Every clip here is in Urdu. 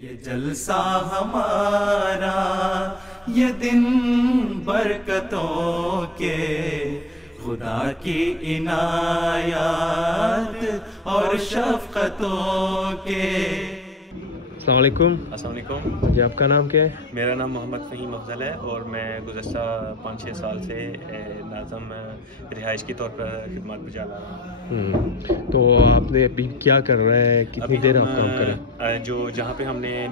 یہ جلسہ ہمارا یہ دن برکتوں کے، خدا کی عنایات اور شفقتوں کے۔ السلام علیکم۔ السلام علیکم جی، آپ کا نام کیا ہے؟ میرا نام محمد فہیم افضل ہے اور میں گزشتہ 5-6 سال سے ناظم رہائش کے طور پر خدمات بجا رہا ہوں۔ تو آپ نے ابھی کیا کر رہا ہے، کتنی دیر آپ کام کریں؟ جہاں پہ ہم نے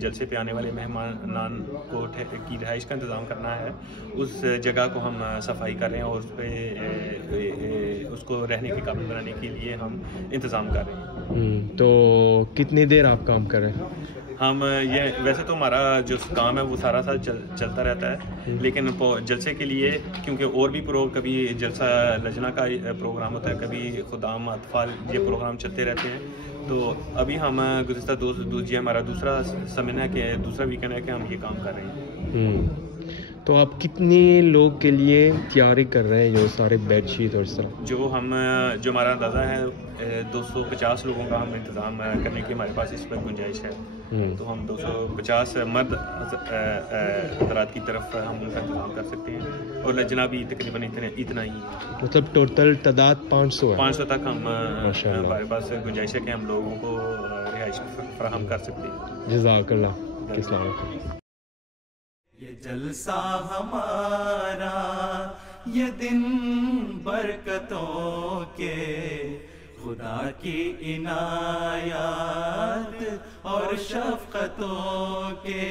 جلسے پہ آنے والے مہمانان کو کی رہائش کا انتظام کرنا ہے، اس جگہ کو ہم صفائی کر رہے ہیں اور اس پہ اس کو رہنے کے قابل بنانے کے لیے ہم انتظام کر رہے ہیں۔ تو کتنی دیر آپ کام کر رہے ہیں؟ ہم ویسے تو ہمارا جو کام ہے وہ سارا سال چلتا رہتا ہے، لیکن جلسے کے لیے کیونکہ اور بھی کبھی جلسہ لجنہ کا پروگرام ہوتا ہے، کبھی خدام اطفال یہ پروگرام چلتے رہتے ہیں، تو ابھی ہم گزشتہ ہمارا دوسرا سمن ہے کہ دوسرا ویکینڈ ہے کہ ہم یہ کام کر رہے ہیں۔ تو آپ کتنے لوگ کے لیے تیاری کر رہے ہیں، جو سارے بیڈ شیٹ اور سب؟ جو ہمارا اندازہ ہے 250 لوگوں کا ہم انتظام کرنے کی ہمارے پاس اس پر گنجائش ہے، تو ہم 250 مرد حضرات کی طرف ہم ان کا انتظام کر سکتے ہیں، اور لجنہ بھی تقریباً اتنا ہی ہے، مطلب ٹوٹل تعداد 500 ہے؟ 500 تک ہمارے پاس گنجائش ہے کہ ہم لوگوں کو رہائش فراہم کر سکتے ہیں۔ جزاک اللہ۔ السلام علیکم۔ یہ جلسہ ہمارا یہ دن برکتوں کے، خدا کی عنایات اور شفقتوں کے۔